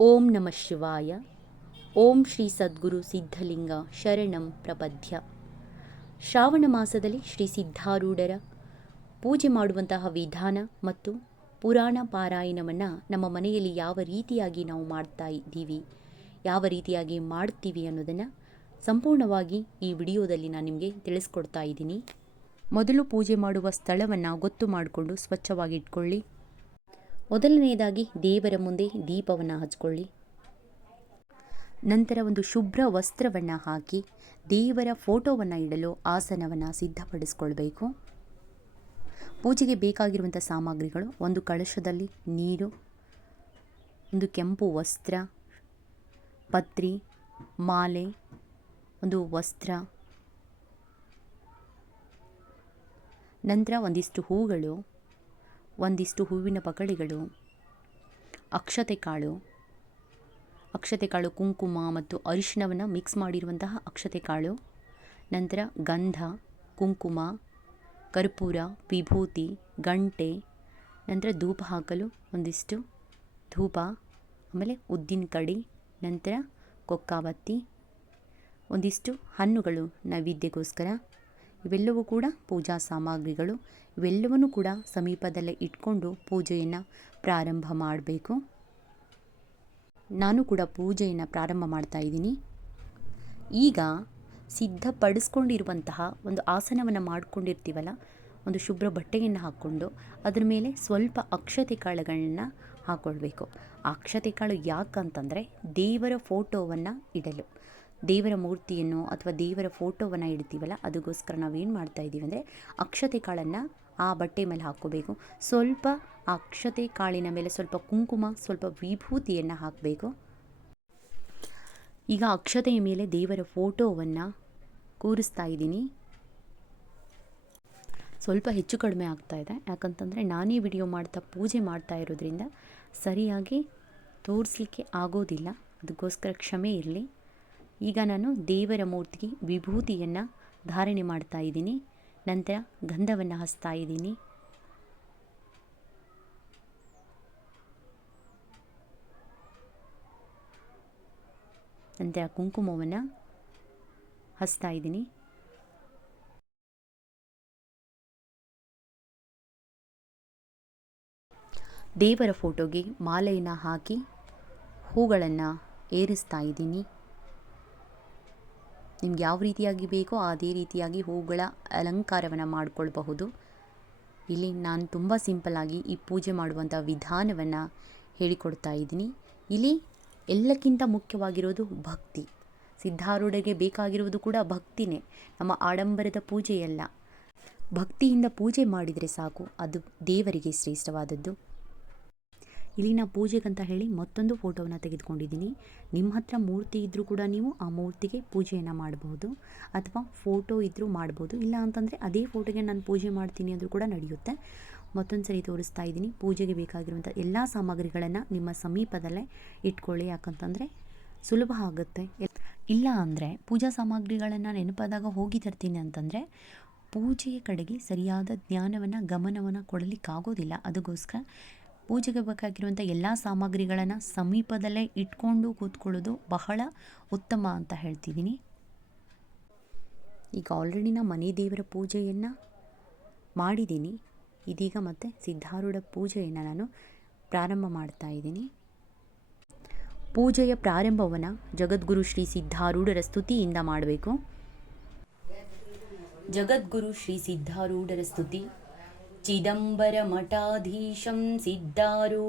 ಓಂ ನಮಃ ಶಿವಾಯ. ಓಂ ಶ್ರೀ ಸದ್ಗುರು ಸಿದ್ಧಲಿಂಗ ಶರಣಂ ಪ್ರಪದ್ಯ. ಶ್ರಾವಣ ಮಾಸದಲ್ಲಿ ಶ್ರೀ ಸಿದ್ಧಾರೂಢರ ಪೂಜೆ ಮಾಡುವಂತಹ ವಿಧಾನ ಮತ್ತು ಪುರಾಣ ಪಾರಾಯಣವನ್ನು ನಮ್ಮ ಮನೆಯಲ್ಲಿ ಯಾವ ರೀತಿಯಾಗಿ ನಾವು ಮಾಡ್ತಾ ಇದ್ದೀವಿ, ಯಾವ ರೀತಿಯಾಗಿ ಮಾಡ್ತೀವಿ ಅನ್ನೋದನ್ನು ಸಂಪೂರ್ಣವಾಗಿ ಈ ವಿಡಿಯೋದಲ್ಲಿ ನಾನು ನಿಮಗೆ ತಿಳಿಸ್ಕೊಡ್ತಾ ಇದ್ದೀನಿ. ಮೊದಲು ಪೂಜೆ ಮಾಡುವ ಸ್ಥಳವನ್ನು ಗೊತ್ತು ಮಾಡಿಕೊಂಡು ಸ್ವಚ್ಛವಾಗಿ ಇಟ್ಕೊಳ್ಳಿ. ಮೊದಲನೆಯದಾಗಿ ದೇವರ ಮುಂದೆ ದೀಪವನ್ನು ಹಚ್ಕೊಳ್ಳಿ. ನಂತರ ಒಂದು ಶುಭ್ರ ವಸ್ತ್ರವನ್ನು ಹಾಕಿ ದೇವರ ಫೋಟೋವನ್ನು ಇಡಲು ಆಸನವನ್ನು ಸಿದ್ಧಪಡಿಸ್ಕೊಳ್ಬೇಕು. ಪೂಜೆಗೆ ಬೇಕಾಗಿರುವಂಥ ಸಾಮಗ್ರಿಗಳು, ಒಂದು ಕಳಶದಲ್ಲಿ ನೀರು, ಒಂದು ಕೆಂಪು ವಸ್ತ್ರ, ಪತ್ರಿ, ಮಾಲೆ, ಒಂದು ವಸ್ತ್ರ. ನಂತರ ಒಂದಿಷ್ಟು ಹೂಗಳು ಒಂದಿಷ್ಟು ಹೂವಿನ ಪಗಡಿಗಳು ಅಕ್ಷತೆ ಕಾಳು ಅಕ್ಷತೆ ಕಾಳು ಕುಂಕುಮ ಮತ್ತು ಅರಿಶಿಣವನ್ನು ಮಿಕ್ಸ್ ಮಾಡಿರುವಂತಹ ಅಕ್ಷತೆ ಕಾಳು ನಂತರ ಗಂಧ, ಕುಂಕುಮ, ಕರ್ಪೂರ, ವಿಭೂತಿ, ಗಂಟೆ, ನಂತರ ಧೂಪ ಹಾಕಲು ಒಂದಿಷ್ಟು ಧೂಪ, ಆಮೇಲೆ ಉದ್ದಿನ ಕಡಿ, ನಂತರ ಕೊಕ್ಕಾವತ್ತಿ, ಒಂದಿಷ್ಟು ಹಣ್ಣುಗಳು ನೈವೇದ್ಯಕ್ಕೋಸ್ಕರ. ಇವೆಲ್ಲವೂ ಕೂಡ ಪೂಜಾ ಸಾಮಗ್ರಿಗಳು. ಇವೆಲ್ಲವನ್ನೂ ಕೂಡ ಸಮೀಪದಲ್ಲೇ ಇಟ್ಕೊಂಡು ಪೂಜೆಯನ್ನು ಪ್ರಾರಂಭ ಮಾಡಬೇಕು. ನಾನು ಕೂಡ ಪೂಜೆಯನ್ನು ಪ್ರಾರಂಭ ಮಾಡ್ತಾ ಇದ್ದೀನಿ. ಈಗ ಸಿದ್ಧಪಡಿಸ್ಕೊಂಡಿರುವಂತಹ ಒಂದು ಆಸನವನ್ನು ಮಾಡಿಕೊಂಡಿರ್ತೀವಲ್ಲ, ಒಂದು ಶುಭ್ರ ಬಟ್ಟೆಯನ್ನು ಹಾಕ್ಕೊಂಡು ಅದರ ಮೇಲೆ ಸ್ವಲ್ಪ ಅಕ್ಷತೆ ಕಾಳುಗಳನ್ನ ಹಾಕ್ಕೊಳ್ಬೇಕು ಅಕ್ಷತೆ ಕಾಳು ಯಾಕಂತಂದರೆ ದೇವರ ಫೋಟೋವನ್ನು ಇಡಲು. ದೇವರ ಮೂರ್ತಿಯನ್ನು ಅಥವಾ ದೇವರ ಫೋಟೋವನ್ನು ಇಡ್ತೀವಲ್ಲ, ಅದಕ್ಕೋಸ್ಕರ ನಾವೇನು ಮಾಡ್ತಾ ಇದ್ದೀವಿ ಅಂದರೆ ಅಕ್ಷತೆ ಕಾಳನ್ನು ಆ ಬಟ್ಟೆ ಮೇಲೆ ಹಾಕ್ಕೋಬೇಕು. ಸ್ವಲ್ಪ ಅಕ್ಷತೆ ಕಾಳಿನ ಮೇಲೆ ಸ್ವಲ್ಪ ಕುಂಕುಮ, ಸ್ವಲ್ಪ ವಿಭೂತಿಯನ್ನು ಹಾಕಬೇಕು. ಈಗ ಅಕ್ಷತೆಯ ಮೇಲೆ ದೇವರ ಫೋಟೋವನ್ನು ಕೂರಿಸ್ತಾ ಇದ್ದೀನಿ. ಸ್ವಲ್ಪ ಹೆಚ್ಚು ಕಡಿಮೆ ಆಗ್ತಾ ಇದೆ. ಯಾಕಂತಂದರೆ ನಾನೇ ವಿಡಿಯೋ ಮಾಡ್ತಾ, ಪೂಜೆ ಮಾಡ್ತಾ ಇರೋದ್ರಿಂದ ಸರಿಯಾಗಿ ತೋರಿಸಲಿಕ್ಕೆ ಆಗೋದಿಲ್ಲ. ಅದಕ್ಕೋಸ್ಕರ ಕ್ಷಮೆ ಇರಲಿ. ಈಗ ನಾನು ದೇವರ ಮೂರ್ತಿಗೆ ವಿಭೂತಿಯನ್ನು ಧಾರಣೆ ಮಾಡ್ತಾ ಇದ್ದೀನಿ. ನಂತರ ಗಂಧವನ್ನು ಹಚ್ತಾ ಇದ್ದೀನಿ. ನಂತರ ಕುಂಕುಮವನ್ನು ಹಸ್ತಾ ಇದ್ದೀನಿ. ದೇವರ ಫೋಟೋಗೆ ಮಾಲೆಯನ್ನು ಹಾಕಿ ಹೂಗಳನ್ನು ಏರಿಸ್ತಾ ಇದ್ದೀನಿ. ನಿಮ್ಗೆ ಯಾವ ರೀತಿಯಾಗಿ ಬೇಕೋ ಅದೇ ರೀತಿಯಾಗಿ ಹೂಗಳ ಅಲಂಕಾರವನ್ನು ಮಾಡಿಕೊಳ್ಬಹುದು. ಇಲ್ಲಿ ನಾನು ತುಂಬ ಸಿಂಪಲ್ಲಾಗಿ ಈ ಪೂಜೆ ಮಾಡುವಂಥ ವಿಧಾನವನ್ನು ಹೇಳಿಕೊಡ್ತಾ ಇದ್ದೀನಿ. ಇಲ್ಲಿ ಎಲ್ಲಕ್ಕಿಂತ ಮುಖ್ಯವಾಗಿರೋದು ಭಕ್ತಿ. ಸಿದ್ಧಾರೂಢಗೆ ಬೇಕಾಗಿರುವುದು ಕೂಡ ಭಕ್ತಿನೇ, ನಮ್ಮ ಆಡಂಬರದ ಪೂಜೆಯಲ್ಲ. ಭಕ್ತಿಯಿಂದ ಪೂಜೆ ಮಾಡಿದರೆ ಸಾಕು, ಅದು ದೇವರಿಗೆ ಶ್ರೇಷ್ಠವಾದದ್ದು. ಇಲ್ಲಿ ನಾ ಅಂತ ಹೇಳಿ ಮತ್ತೊಂದು ಫೋಟೋವನ್ನು ತೆಗೆದುಕೊಂಡಿದ್ದೀನಿ. ನಿಮ್ಮ ಹತ್ರ ಮೂರ್ತಿ ಇದ್ದರೂ ಕೂಡ ನೀವು ಆ ಮೂರ್ತಿಗೆ ಪೂಜೆಯನ್ನು ಮಾಡಬಹುದು ಅಥವಾ ಫೋಟೋ ಇದ್ದರೂ ಮಾಡ್ಬೋದು. ಇಲ್ಲ ಅಂತಂದರೆ ಅದೇ ಫೋಟೋಗೆ ನಾನು ಪೂಜೆ ಮಾಡ್ತೀನಿ ಅಂದರೂ ಕೂಡ ನಡೆಯುತ್ತೆ. ಮತ್ತೊಂದು ಸರಿ ತೋರಿಸ್ತಾ ಇದ್ದೀನಿ. ಪೂಜೆಗೆ ಬೇಕಾಗಿರುವಂಥ ಎಲ್ಲ ಸಾಮಗ್ರಿಗಳನ್ನು ನಿಮ್ಮ ಸಮೀಪದಲ್ಲೇ ಇಟ್ಕೊಳ್ಳಿ. ಯಾಕಂತಂದರೆ ಸುಲಭ ಆಗುತ್ತೆ. ಇಲ್ಲ ಅಂದರೆ ಪೂಜಾ ಸಾಮಗ್ರಿಗಳನ್ನು ನೆನಪಾದಾಗ ಹೋಗಿ ತರ್ತೀನಿ ಅಂತಂದರೆ ಪೂಜೆಯ ಕಡೆಗೆ ಸರಿಯಾದ ಜ್ಞಾನವನ್ನು, ಗಮನವನ್ನು ಕೊಡಲಿಕ್ಕಾಗೋದಿಲ್ಲ. ಅದಕ್ಕೋಸ್ಕರ ಪೂಜೆಗೆ ಬೇಕಾಗಿರುವಂಥ ಎಲ್ಲ ಸಾಮಗ್ರಿಗಳನ್ನು ಸಮೀಪದಲ್ಲೇ ಇಟ್ಕೊಂಡು ಕೂತ್ಕೊಳ್ಳೋದು ಬಹಳ ಉತ್ತಮ ಅಂತ ಹೇಳ್ತಿದ್ದೀನಿ. ಈಗ ಆಲ್ರೆಡಿ ನಾ ಮನೆ ದೇವರ ಪೂಜೆಯನ್ನು ಮಾಡಿದ್ದೀನಿ. ಇದೀಗ ಮತ್ತೆ ಸಿದ್ಧಾರೂಢ ಪೂಜೆಯನ್ನು ನಾನು ಪ್ರಾರಂಭ ಮಾಡ್ತಾ ಇದ್ದೀನಿ. ಪೂಜೆಯ ಪ್ರಾರಂಭವನ್ನು ಜಗದ್ಗುರು ಶ್ರೀ ಸಿದ್ಧಾರೂಢರ ಸ್ತುತಿಯಿಂದ ಮಾಡಬೇಕು. ಜಗದ್ಗುರು ಶ್ರೀ ಸಿದ್ಧಾರೂಢರ ಸ್ತುತಿ. चिदम्बरमठाधीशं सिद्धारूढयतीश्वरं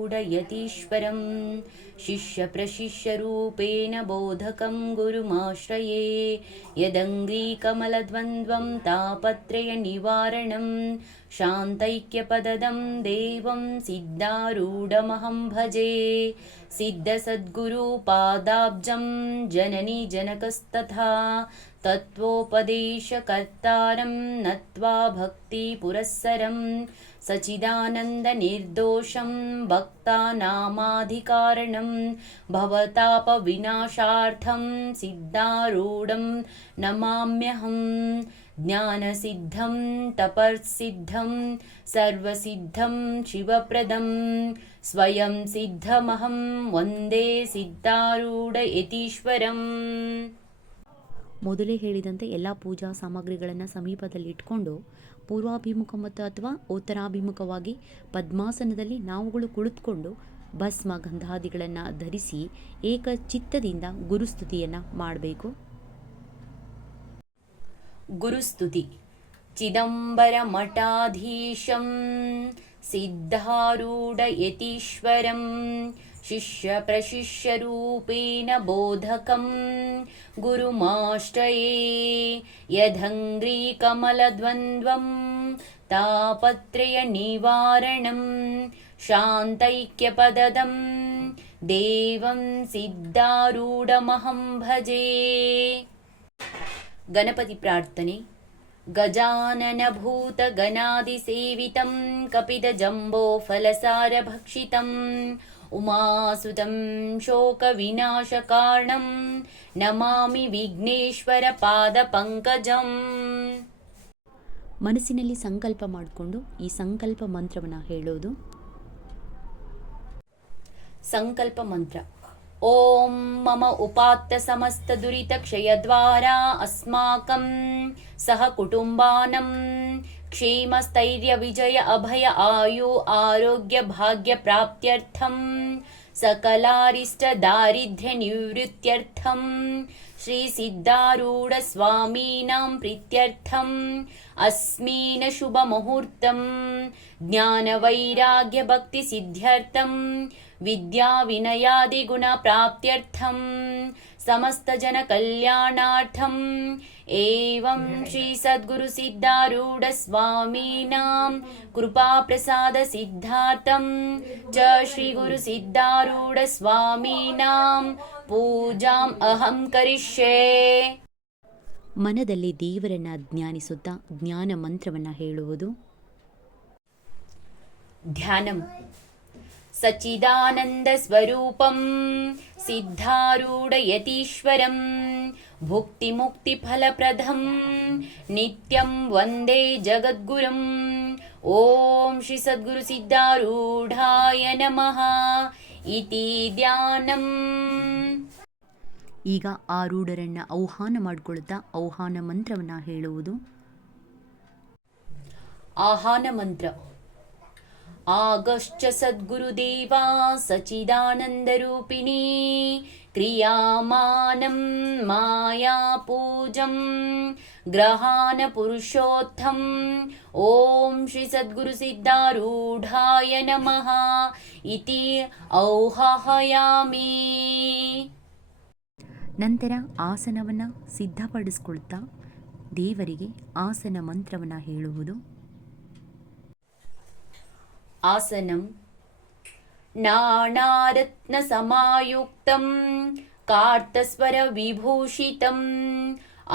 शिष्यप्रशिष्यरूपेण बोधकं गुरुमाश्रये यदङ्ग्रीकमलद्वन्द्वं तापत्रयनिवारणं शान्तैक्यपददं देवं सिद्धारूढमहं भजे। सिद्धसद्गुरुपादाब्जं जननी जनकस्तथा। तत्त्वोपदेशकर्तारं नत्वा भक्तिपुरःसरं। सचिदानन्दनिर्दोषं भक्तानामाधिकारणं। भवतापविनाशार्थं सिद्धारूढं नमाम्यहम् ज्ञानसिद्धं तपःसिद्धं सर्वसिद्धं शिवप्रदं स्वयं सिद्धमहं वन्दे ಸಿದ್ಧಾರೂಢ ಯತೀಶ್ವರಂ ಮೊದಲೇ ಹೇಳಿದಂತೆ ಎಲ್ಲ ಪೂಜಾ ಸಾಮಗ್ರಿಗಳನ್ನು ಸಮೀಪದಲ್ಲಿ ಇಟ್ಕೊಂಡು ಪೂರ್ವಾಭಿಮುಖ ಮತ್ತು ಅಥವಾ ಉತ್ತರಾಭಿಮುಖವಾಗಿ ಪದ್ಮಾಸನದಲ್ಲಿ ನಾವುಗಳು ಕುಳಿತುಕೊಂಡು ಭಸ್ಮ ಗಂಧಾದಿಗಳನ್ನು ಧರಿಸಿ ಏಕಚಿತ್ತದಿಂದ ಗುರುಸ್ತುತಿಯನ್ನು ಮಾಡಬೇಕು गुरुस्तुति। चिदम्बरमटाधीशं सिद्धारूढयतीश्वरं शिष्यप्रशिष्यरूपेण बोधकं गुरुमाष्टये यदङ्ग्रीकमलद्वन्द्वं तापत्रयनिवारणं शान्तैक्यपदं देवं सिद्धारूढमहं भजे। ಗಣಪತಿ ಪ್ರಾರ್ಥನೆ गजाननभूतगणादिसेवितं कपितजम्बोफलसारभक्षितम् उमासुतं शोकविनाशकारणं ನಮಾಮಿ ವಿಘ್ನೇಶ್ವರ ಪಾದ ಪಂಕಜಂ ಮನಸ್ಸಿನಲ್ಲಿ ಸಂಕಲ್ಪ ಮಾಡಿಕೊಂಡು ಈ ಸಂಕಲ್ಪ ಮಂತ್ರವನ್ನು ಹೇಳೋದು ಸಂಕಲ್ಪ ಮಂತ್ರ ॐ मम उपात्तसमस्तदुरितक्षयद्वारा अस्माकं सह कुटुम्बानं क्षेमस्थैर्यविजय अभय आयु आरोग्यभाग्यप्राप्त्यर्थं सकलारिष्टदारिद्र्यनिवृत्त्यर्थम् श्रीसिद्धारूढस्वामीनां प्रीत्यर्थम् अस्मिन् शुभमुहूर्तम् ज्ञानवैराग्यभक्तिसिद्ध्यर्थम् विद्याविनयादिगुणप्राप्त्यर्थम् समस्तजनकल्याणार्थम् एवं श्री सद्गुरु सिद्धारूढ स्वामीनां कृपाप्रसाद सिद्धार्थं च श्री गुरु सिद्धारूढ स्वामीनां पूजाम् अहं करिष्ये ಮನದಲ್ಲಿ ದೇವರನ್ನ ಧ್ಯಾನಿಸುತ್ತಾ ಜ್ಞಾನ ಮಂತ್ರವನ್ನು ಹೇಳುವುದು ಧ್ಯಾನಂ सच्चिदानन्दस्वरूपं सिद्धारूढयतीश्वरं भुक्तिमुक्तिफलप्रदं नित्यं वन्दे जगद्गुरुम् ॐ श्री सद्गुरुसिद्धारूढाय नमः इति ಧ್ಯಾನಂ ಈಗ ಆರೂಢರನ್ನ ಆಹ್ವಾನ ಮಾಡಿಕೊಳ್ಳುತ್ತಾ ಆಹ್ವಾನ ಮಂತ್ರವನ್ನು ಹೇಳುವುದು ಆಹ್ವಾನ ಮಂತ್ರ ಆಗಶ್ಚ ಸದ್ಗುರುದೇವಾ ಸಚಿದಾನಂದರೂಪಿಣಿ. ಕ್ರಿಯಾಮಾನಂ ಮಾಯಾಪೂಜಂ ಗ್ರಹಾನ ಪುರುಷೋತ್ಥಂ. ಓಂ ಶ್ರೀ ಸದ್ಗುರು ಸಿದ್ಧಾರೂಢಾಯ ನಮಃ. ಇತಿ ಔಹಾಹಯಾಮಿ. ನಂತರ ಆಸನವನ್ನು ಸಿದ್ಧಪಡಿಸ್ಕೊಳ್ತಾ ದೇವರಿಗೆ ಆಸನ ಮಂತ್ರವನ್ನು ಹೇಳುವುದು. आसनं नानारत्नसमायुक्तं कार्तस्वरविभूषितम्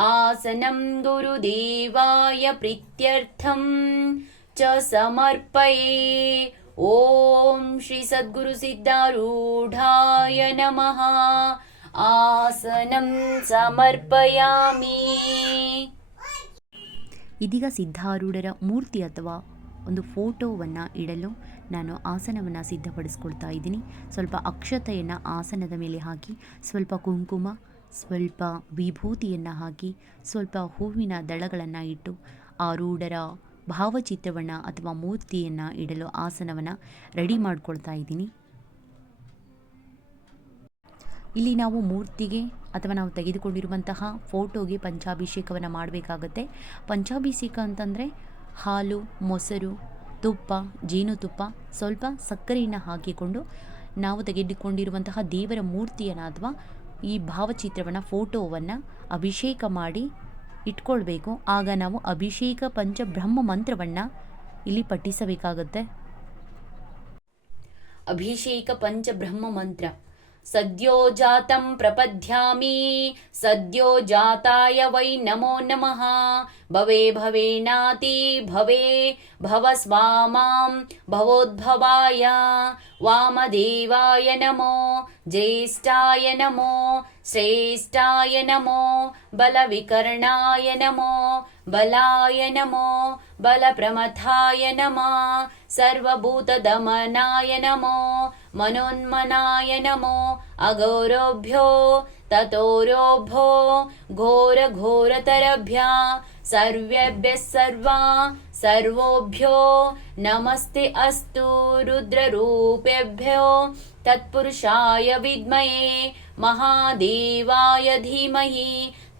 आसनं गुरुदेवाय प्रीत्यर्थं च समर्पये ॐ श्री सद्गुरुसिद्धारूढाय नमः ಆಸನಂ ಸಮರ್ಪಯಾಮಿ ಇದೀಗ ಸಿದ್ಧಾರೂಢರ ಮೂರ್ತಿ ಅಥವಾ ಒಂದು ಫೋಟೋವನ್ನು ಇಡಲು ನಾನು ಆಸನವನ್ನು ಸಿದ್ಧಪಡಿಸ್ಕೊಳ್ತಾ ಇದ್ದೀನಿ. ಸ್ವಲ್ಪ ಅಕ್ಷತೆಯನ್ನು ಆಸನದ ಮೇಲೆ ಹಾಕಿ, ಸ್ವಲ್ಪ ಕುಂಕುಮ, ಸ್ವಲ್ಪ ವಿಭೂತಿಯನ್ನು ಹಾಕಿ, ಸ್ವಲ್ಪ ಹೂವಿನ ದಳಗಳನ್ನು ಇಟ್ಟು ಆರೂಢರ ಭಾವಚಿತ್ರವನ್ನು ಅಥವಾ ಮೂರ್ತಿಯನ್ನು ಇಡಲು ಆಸನವನ್ನು ರೆಡಿ ಮಾಡ್ಕೊಳ್ತಾ ಇದ್ದೀನಿ. ಇಲ್ಲಿ ನಾವು ಮೂರ್ತಿಗೆ ಅಥವಾ ನಾವು ತೆಗೆದುಕೊಂಡಿರುವಂತಹ ಫೋಟೋಗೆ ಪಂಚಾಭಿಷೇಕವನ್ನು ಮಾಡಬೇಕಾಗತ್ತೆ. ಪಂಚಾಭಿಷೇಕ ಅಂತಂದರೆ ಹಾಲು, ಮೊಸರು, ತುಪ್ಪ, ಜೇನುತುಪ್ಪ ಸ್ವಲ್ಪ ಸಕ್ಕರೆಯನ್ನು ಹಾಕಿಕೊಂಡು ನಾವು ತೆಗೆದುಕೊಂಡಿರುವಂತಹ ದೇವರ ಮೂರ್ತಿಯನ್ನು ಅಥವಾ ಈ ಭಾವಚಿತ್ರವನ್ನು, ಫೋಟೋವನ್ನು ಅಭಿಷೇಕ ಮಾಡಿ ಇಟ್ಕೊಳ್ಬೇಕು. ಆಗ ನಾವು ಅಭಿಷೇಕ ಪಂಚಬ್ರಹ್ಮ ಮಂತ್ರವನ್ನು ಇಲ್ಲಿ ಪಠಿಸಬೇಕಾಗತ್ತೆ. ಅಭಿಷೇಕ ಪಂಚಬ್ರಹ್ಮ ಮಂತ್ರ. सद्यो जातं प्रपद्यामि सद्यो जाताय वै नमो नमः। भवे भवेनाति भवे भव स्वामां भवोद्भवाय। वामदेवाय नमो ज्येष्ठाय नमो श्रेष्ठाय नमो बलविकर्णाय नमो बलाय नमो बलप्रमथाय नमः सर्वभूतदमनाय नमो मनोन्मनाय नमो अघोरोभ्यो ततोरोभ्यो घोरघोरतरभ्य सर्वेभ्यः सर्वा सर्वोभ्यो नमस्ते अस्तु रुद्ररूपेभ्यो तत्पुरुषाय विद्महे महादेवाय धीमहि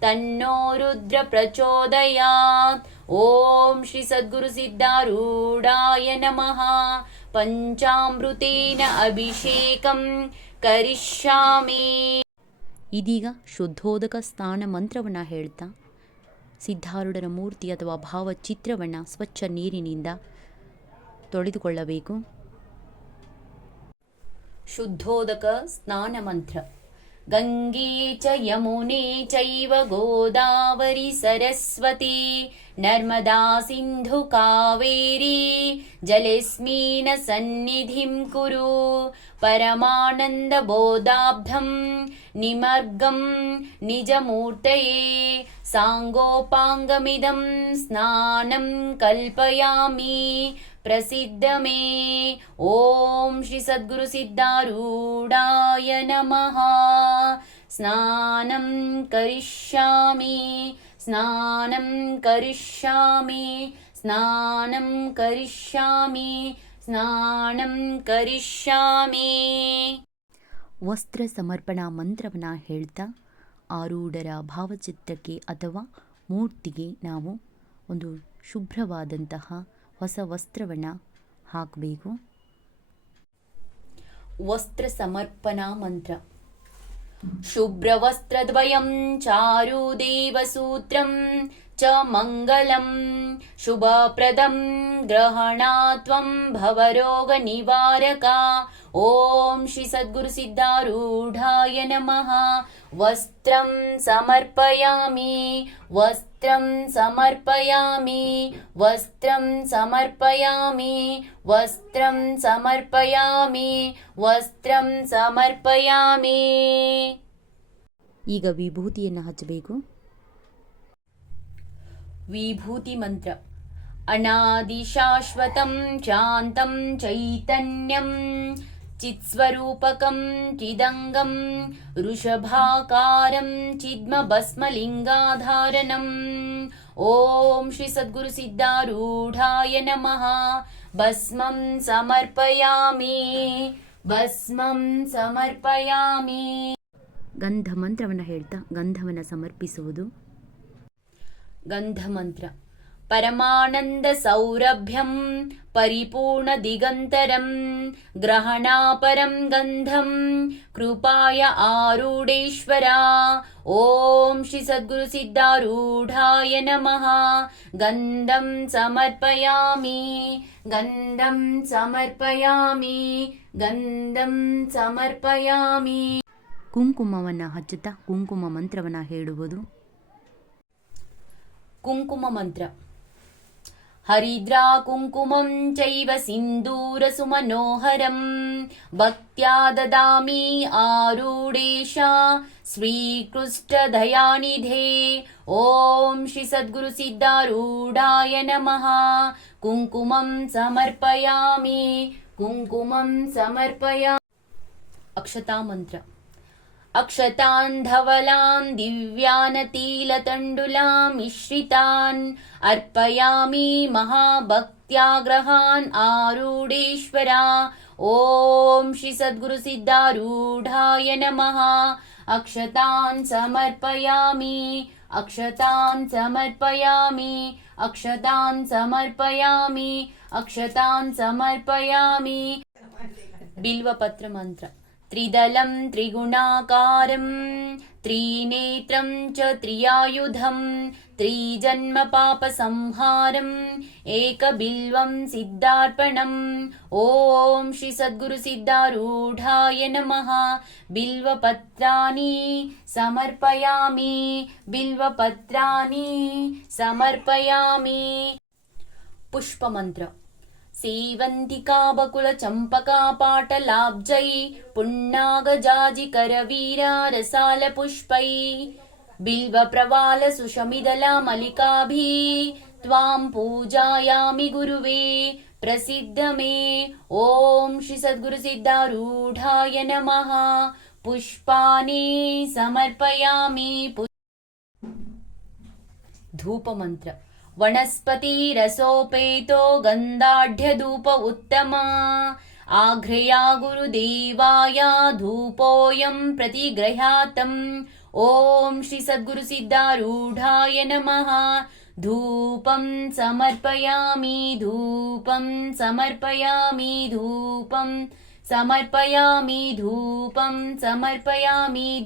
तन्नो रुद्र प्रचोदयात् ॐ श्री सद्गुरुसिद्धारूढाय नमः पञ्चामृतेन अभिषेकं करिष्यामि ಇದೀಗ ಶುದ್ಧೋದಕ ಸ್ನಾನ ಮಂತ್ರವನ್ನು ಹೇಳ್ತಾ ಸಿದ್ಧಾರೂಢರ ಮೂರ್ತಿ ಅಥವಾ ಭಾವಚಿತ್ರವನ್ನು ಸ್ವಚ್ಛ ನೀರಿನಿಂದ ತೊಳೆದುಕೊಳ್ಳಬೇಕು. ಶುದ್ಧೋದಕ ಸ್ನಾನ ಮಂತ್ರ गङ्गे च यमुने चैव गोदावरी सरस्वती नर्मदा सिन्धु कावेरी जलेस्मिन सन्निधिं कुरु परमानन्दबोदाब्धम् निमर्गम् निजमूर्तये साङ्गोपाङ्गमिदम् स्नानम् कल्पयामि। ಓಂ ಶ್ರೀ ಸದ್ಗುರು ಸಿದ್ಧಾರೂಢಾಯ ನಮಃ. ಸ್ನಾನಂ ಕರಿಷ್ಯಾಮಿ ಸ್ನಾನಂ ಕರಿಷ್ಯಾಮಿ ಸ್ನಾನಂ ಕರಿಷ್ಯಾಮಿ ಸ್ನಾನಂ ಕರಿಷ್ಯಾಮಿ. ವಸ್ತ್ರ ಸಮರ್ಪಣಾ ಮಂತ್ರವನ್ನು ಹೇಳ್ತಾ ಆರೂಢರ ಭಾವಚಿತ್ರಕ್ಕೆ ಅಥವಾ ಮೂರ್ತಿಗೆ ನಾವು ಒಂದು ಶುಭ್ರವಾದಂತಹ ಹೊಸ ವಸ್ತ್ರವನ್ನು ಹಾಕಬೇಕು. ವಸ್ತ್ರ ಸಮರ್ಪಣಾ ಮಂತ್ರ. ಶುಭ್ರವಸ್ತ್ರದ್ವಯಂ ಚಾರು ದೇವಸೂತ್ರಂ च मङ्गलं शुभप्रदं ग्रहणात्वं भवरोगनिवारका ॐ श्री सद्गुरुसिद्धारूढाय नमः वस्त्रं समर्पयामि वस्त्रं समर्पयामि वस्त्रं समर्पयामि वस्त्रं समर्पयामि वस्त्रं ಸಮರ್ಪಯಾಮಿ ಈಗ ವಿಭೂತಿಯನ್ನು ಹಚ್ಚಬೇಕು ವಿಭೂತಿ ಮಂತ್ರ ಅನಾದಿಶಾಶ್ವತಂ ಶಾಂತಂ ಚೈತನ್ಯಂ ಚಿತ್ಸ್ವರೂಪಕಂ ಚಿದಂಗಂ ವೃಷಭಾಕಾರಂ ಚಿದ್ಮಭಸ್ಮಲಿಂಗಾಧಾರಣಂ ಓಂ ಶ್ರೀ ಸದ್ಗುರು ಸಿದ್ಧಾರೂಢಾಯ ನಮಃ. ಭಸ್ಮಂ ಸಮರ್ಪಯಾಮಿ. ಭಸ್ಮಂ ಸಮರ್ಪಯಾಮಿ. ಗಂಧ ಮಂತ್ರವನ್ನು ಹೇಳ್ತಾ ಗಂಧವನ್ನು ಸಮರ್ಪಿಸುವುದು ಗಂಧಮಂತ್ರ ಪರಮಾನಂದ ಸೌರಭ್ಯಂ ಪರಿಪೂರ್ಣ ದಿಗಂತರಂ ಗ್ರಹಣಾಪರಂ ಗಂಧಂ ಕೃಪಾಯ ಆರೂಢೇಶ್ವರ ಓಂ ಶ್ರೀ ಸದ್ಗುರು ಸಿದ್ಧಾರೂಢಾಯ ನಮಃ ಗಂಧಂ ಸಮರ್ಪಯಾಮಿ ಗಂಧಂ ಸಮರ್ಪಯಾಮಿ ಗಂಧಂ ಸಮರ್ಪಯಾಮಿ ಕುಂಕುಮವನ್ನು ಹಚ್ಚುತ್ತಾ ಕುಂಕುಮ ಮಂತ್ರವನ್ನು ಹೇಳುವುದು कुङ्कुममन्त्र। हरिद्राकुङ्कुमं चैव सिन्दूरसुमनोहरं भक्त्या ददामि आरूढेशा। श्रीकृष्टधयानिधे ॐ श्री सद्गुरुसिद्धारूढाय नमः। कुङ्कुमं समर्पयामि। कुङ्कुमं समर्पया अक्षतामन्त्र। अक्षतान् धवलान् दिव्यानतीलतण्डुलान् मिश्रितान् अर्पयामि महाभक्त्याग्रहान् आरूढेश्वरा। ॐ श्री सद्गुरुसिद्धारूढाय नमः। अक्षतान् समर्पयामि अक्षतान् समर्पयामि अक्षतान् समर्पयामि अक्षतान् समर्पयामि। बिल्वपत्रमन्त्र। त्रिदलं त्रिगुणाकारं त्रिनेत्रं च त्रियायुधं त्रिजन्मपापसंहारम् एकबिल्वं सिद्धार्पणम् ॐ श्री सद्गुरुसिद्धारूढाय नमः। बिल्वपत्राणि समर्पयामि। बिल्वपत्राणि समर्पयामि। पुष्पमन्त्र सेवन्तिका पुण्णागजाजिकरवीरारसालपुष्पै बिल्वप्रवालसुषमिदलमलिकाभिः त्वां पूजायामि गुरुवे प्रसिद्ध मे। ॐ श्री सद्गुरुसिद्धारूढाय नमः। पुष्पाणि समर्पयामि। धूपमन्त्र वनस्पतिरसोपेतो गन्धाढ्यधूप उत्तमा। आघ्रया गुरुदेवाय धूपोऽयं प्रतिगृह्यातम् ॐ श्री सद्गुरुसिद्धारूढाय नमः। धूपं समर्पयामि धूपं समर्पयामि धूपं समर्पयामि धूपं समर्पयामि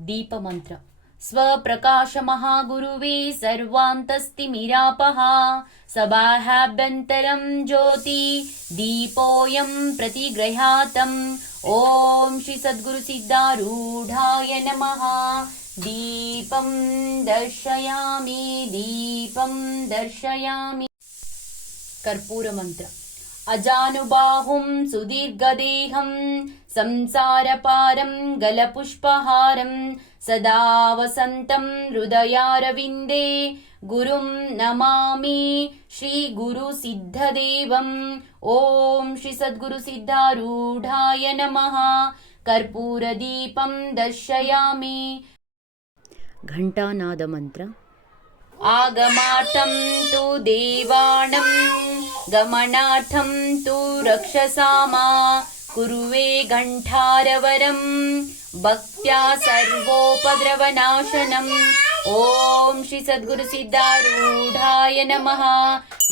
दीपमन्त्र। स्वप्रकाशमहागुरुवे सर्वान्तस्तिमिरापः सबाहाभ्यन्तरं ज्योति दीपोऽयं प्रतिगृह्यातम् ॐ श्री सद्गुरुसिद्धारूढाय नमः। दीपं दर्शयामि दीपं दर्शयामि। कर्पूरमन्त्र अजानुबाहुं सुदीर्घदेहं संसारपारं गलपुष्पहारं सदा वसन्तं हृदयारविन्दे गुरुं नमामि श्रीगुरुसिद्धदेवम् ॐ श्री सद्गुरुसिद्धारूढाय नमः। कर्पूरदीपं दर्शयामि। घण्टानादमन्त्र। आगमार्थं तु देवाणं गमनार्थं तु रक्षसामा कुरुवे घण्टारवरं भक्त्या सर्वोपद्रवनाशनम् ॐ श्री सद्गुरुसिद्धारूढाय नमः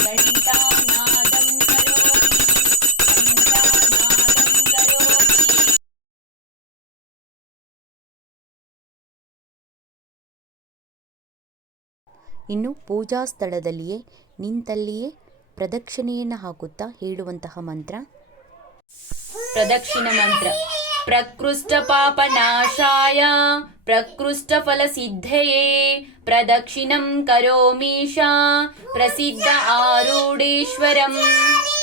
घण्टानादं करोमि घण्टानादं करोमि ಇನ್ನು ಪೂಜಾ ಸ್ಥಳದಲ್ಲಿಯೇ ನಿಂತಲ್ಲಿಯೇ ಪ್ರದಕ್ಷಿಣೆಯನ್ನು ಹಾಕುತ್ತಾ ಹೇಳುವಂತಹ ಮಂತ್ರ? ಪ್ರದಕ್ಷಿಣ ಮಂತ್ರ. ಪ್ರಕೃಷ್ಟ ಪಾಪನಾಶಾಯ ಪ್ರಕೃಷ್ಟ ಫಲ ಸಿದ್ಧಯೇ, ಪ್ರದಕ್ಷಿಣಂ ಕರೋಮೀಶಾ, ಪ್ರಸಿದ್ಧ ಆರೂಢೇಶ್ವರಂ.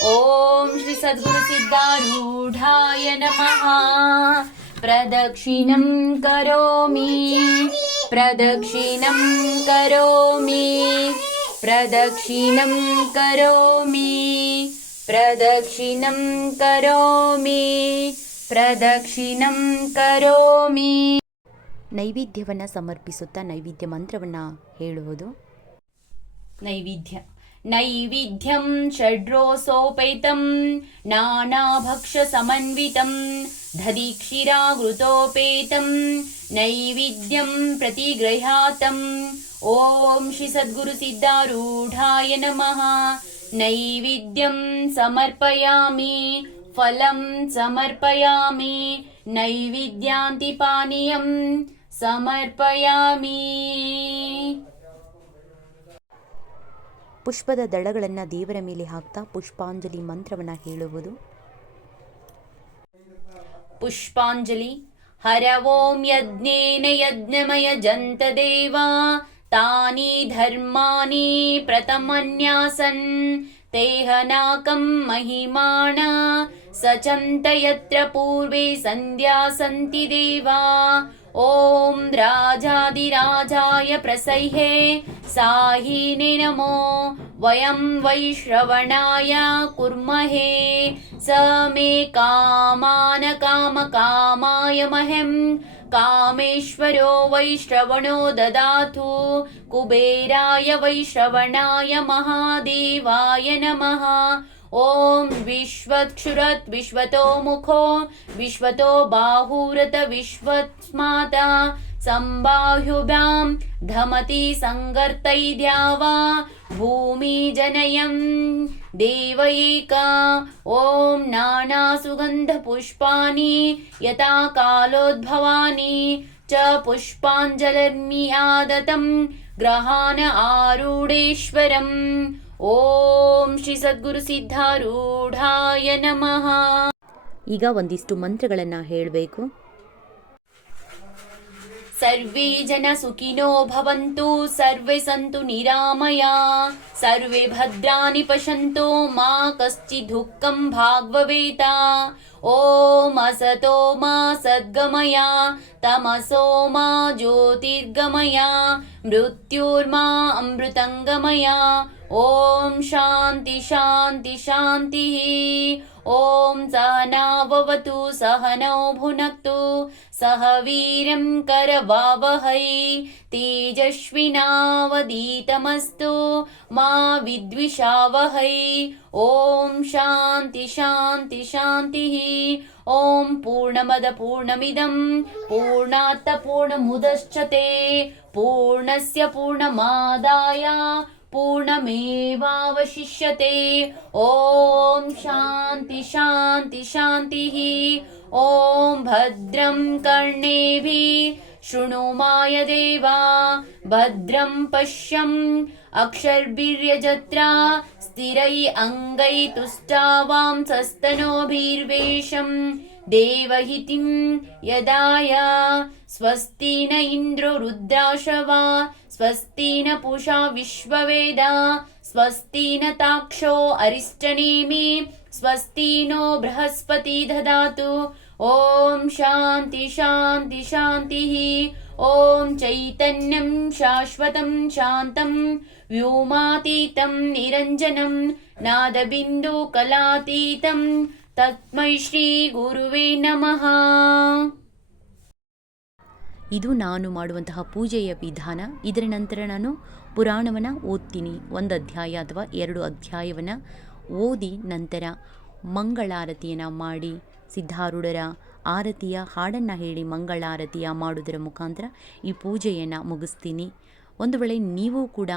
ಓಂ ಶ್ರೀ ಸದ್ಗುರು ಸಿದ್ಧಾರೂಢಾಯ ನಮಃ. ಪ್ರದಕ್ಷಿಣಂ ಕರೋಮಿ ಪ್ರದಕ್ಷಿಣಂ ಕರೋಮಿ. प्रदक्षिणं करोमि। प्रदक्षिणं करोमि। ಪ್ರದಕ್ಷಿಣಂ ಕರೋಮಿ ನೈವೇದ್ಯವನ್ನು ಸಮರ್ಪಿಸುತ್ತಾ ನೈವೇದ್ಯ ಮಂತ್ರವನ್ನು ಹೇಳುವುದು? ನೈವೇದ್ಯ. ನೈವಿಧ್ಯಂ ಷಡ್ರೋಸೋಪೈತಂ ನಾನಾಭಕ್ಷ ಸಮನ್ವಿತಂ ಧದಿ ಕ್ಷೀರಾಗೃತೋಪೇತಂ ನೈವೇದ್ಯಂ ಪ್ರತಿಗೃಹಾತಂ ಓಂ ಶ್ರೀ ಸದ್ಗುರು ಸಿದ್ಧಾರೂಢಾಯ ನಮಃ ನೈವೇದ್ಯಂ ಸಮರ್ಪಯಾಮಿ ಫಲಂ ಸಮರ್ಪಯಾಮಿ ನೈವೇದ್ಯಾಂತಿ ಪಾನೀಯಂ ಸಮರ್ಪಯಾಮಿ ಪುಷ್ಪದ ದಳಗಳನ್ನು ದೇವರ ಮೇಲೆ ಹಾಕ್ತಾ ಪುಷ್ಪಾಂಜಲಿ ಮಂತ್ರವನ್ನು ಹೇಳುವುದು. ಪುಷ್ಪಾಂಜಲಿ ಹರ ಓಂ ಯಜ್ಞೇನ ಯಜ್ಞಮಯ ಜಂತ ದೇವಾ तानि धर्माणि प्रथमन्यासन् तेहनाकं महिमाणा सचन्त यत्र पूर्वे सन्ध्या सन्ति देवा। ॐ राजादिराजाय प्रसह्ये साहिने नमो वयं वैश्रवणाय कुर्महे। स मे कामान कामकामाय मह्यं कामेश्वरो वैश्रवणो ददातु। कुबेराय वैश्रवणाय महादेवाय नमः। ॐ विश्वक्षुरत् विश्वतो मुखो विश्वतो बाहुरत विश्वस्माता। सम्बाह्युभ्यां धमति सङ्गर्तैद्यावा भूमि जनयम् देवयिका ॐ नानासुगन्धपुष्पाणि यथा कालोद्भवानि च पुष्पाञ्जलिर्मि आदतं ग्रहाण आरूढेश्वरम् ಓಂ ಶ್ರೀ ಸದ್ಗುರು ಸಿದ್ಧಾರೂಢಾಯ ನಮಃ ಈಗ ಒಂದಿಷ್ಟು ಮಂತ್ರಗಳನ್ನು ಹೇಳಬೇಕು सर्वे जन सुखिनो भवन्तु, सर्वे सन्तु निरामया, सर्वे भद्राणि पश्यन्तो मा कश्चित् दुःखं भाग्भवेता ॐ असतो मा सद्गमया, तमसो मा ज्योतिर्गमया, मृत्युर्मा अमृतङ्गमया। ॐ शान्ति शान्ति, शान्तिः। ॐ सहनाववतु, सहनौ भुनक्तु सह वीर्यं करवावहै। तेजस्विनावदीतमस्तु मा विद्विषावहै। ॐ शान्ति शान्ति शान्तिः। ॐ पूर्णमद पूर्णमिदं पूर्णात् पूर्णमुदश्चते पूर्णस्य पूर्णमादाय पूर्णमेवावशिष्यते। ॐ शान्ति शान्ति शान्तिः। ॐ भद्रं कर्णेभिः। शृणुमाय देवा। भद्रं पश्यम्। अक्षर्भिर्यजत्रा स्थिरै अङ्गै तुष्टावां सस्तनोभिर्वेशम्। देवहितिं यदाय। स्वस्ति न इन्द्रो रुद्राशवा स्वस्ति न पूषा विश्ववेदा स्वस्ति न ताक्षो अरिष्टनेमि स्वस्ति नो बृहस्पति ददातु। ॐ शान्ति शान्ति शान्तिः। ॐ चैतन्यं शाश्वतं शान्तं व्योमातीतं निरञ्जनं नादबिन्दुकलातीतं ತಸ್ಮೈ ಶ್ರೀ ಗುರುವೇ ನಮಃ ಇದು ನಾನು ಮಾಡುವಂತಹ ಪೂಜೆಯ ವಿಧಾನ. ಇದರ ನಂತರ ನಾನು ಪುರಾಣವನ್ನು ಓದ್ತೀನಿ. ಒಂದು ಅಧ್ಯಾಯ ಅಥವಾ ಎರಡು ಅಧ್ಯಾಯವನ್ನು ಓದಿ ನಂತರ ಮಂಗಳಾರತಿಯನ್ನು ಮಾಡಿ, ಸಿದ್ಧಾರೂಢರ ಆರತಿಯ ಹಾಡನ್ನು ಹೇಳಿ ಮಂಗಳಾರತಿಯ ಮಾಡುವುದರ ಮುಖಾಂತರ ಈ ಪೂಜೆಯನ್ನು ಮುಗಿಸ್ತೀನಿ. ಒಂದು ವೇಳೆ ನೀವು ಕೂಡ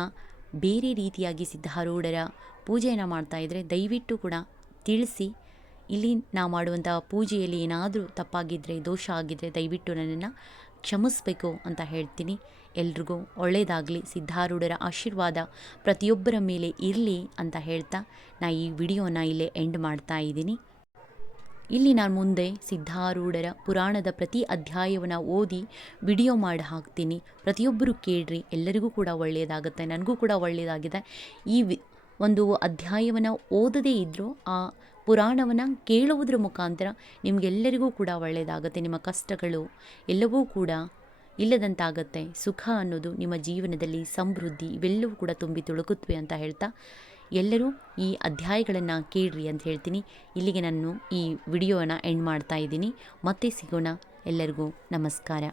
ಬೇರೆ ರೀತಿಯಾಗಿ ಸಿದ್ಧಾರೂಢರ ಪೂಜೆಯನ್ನು ಮಾಡ್ತಾಯಿದ್ರೆ ದಯವಿಟ್ಟು ಕೂಡ ತಿಳಿಸಿ. ಇಲ್ಲಿ ನಾ ಮಾಡುವಂಥ ಪೂಜೆಯಲ್ಲಿ ಏನಾದರೂ ತಪ್ಪಾಗಿದ್ದರೆ ದೋಷ ಆಗಿದ್ದರೆ ದಯವಿಟ್ಟು ನನ್ನನ್ನು ಕ್ಷಮಿಸಬೇಕು ಅಂತ ಹೇಳ್ತೀನಿ. ಎಲ್ರಿಗೂ ಒಳ್ಳೆಯದಾಗಲಿ ಸಿದ್ಧಾರೂಢರ ಆಶೀರ್ವಾದ ಪ್ರತಿಯೊಬ್ಬರ ಮೇಲೆ ಇರಲಿ ಅಂತ ಹೇಳ್ತಾ ನಾ ಈ ವಿಡಿಯೋನ ಇಲ್ಲೇ ಎಂಡ್ ಮಾಡ್ತಾ ಇದ್ದೀನಿ. ಇಲ್ಲಿ ನಾನು ಮುಂದೆ ಸಿದ್ಧಾರೂಢರ ಪುರಾಣದ ಪ್ರತಿ ಅಧ್ಯಾಯವನ್ನು ಓದಿ ವಿಡಿಯೋ ಮಾಡಿ ಹಾಕ್ತೀನಿ. ಪ್ರತಿಯೊಬ್ಬರು ಕೇಳ್ರಿ, ಎಲ್ಲರಿಗೂ ಕೂಡ ಒಳ್ಳೆಯದಾಗುತ್ತೆ ನನಗೂ ಕೂಡ ಒಳ್ಳೆಯದಾಗಿದೆ ಈ ಒಂದು ಅಧ್ಯಾಯವನ್ನು ಓದದೇ ಇದ್ದರೂ ಆ ಪುರಾಣವನ್ನು ಕೇಳುವುದರ ಮುಖಾಂತರ ನಿಮಗೆಲ್ಲರಿಗೂ ಕೂಡ ಒಳ್ಳೆಯದಾಗುತ್ತೆ ನಿಮ್ಮ ಕಷ್ಟಗಳು ಎಲ್ಲವೂ ಕೂಡ ಇಲ್ಲದಂತಾಗತ್ತೆ. ಸುಖ ಅನ್ನೋದು ನಿಮ್ಮ ಜೀವನದಲ್ಲಿ ಸಮೃದ್ಧಿ ಇವೆಲ್ಲವೂ ಕೂಡ ತುಂಬಿ ತುಳುಕುತ್ತವೆ ಅಂತ ಹೇಳ್ತಾ ಎಲ್ಲರೂ ಈ ಅಧ್ಯಾಯಗಳನ್ನು ಕೇಳ್ರಿ ಅಂತ ಹೇಳ್ತೀನಿ. ಇಲ್ಲಿಗೆ ನಾನು ಈ ವಿಡಿಯೋನ ಎಂಡ್ ಮಾಡ್ತಾ ಇದ್ದೀನಿ. ಮತ್ತೆ ಸಿಗೋಣ. ಎಲ್ಲರಿಗೂ ನಮಸ್ಕಾರ.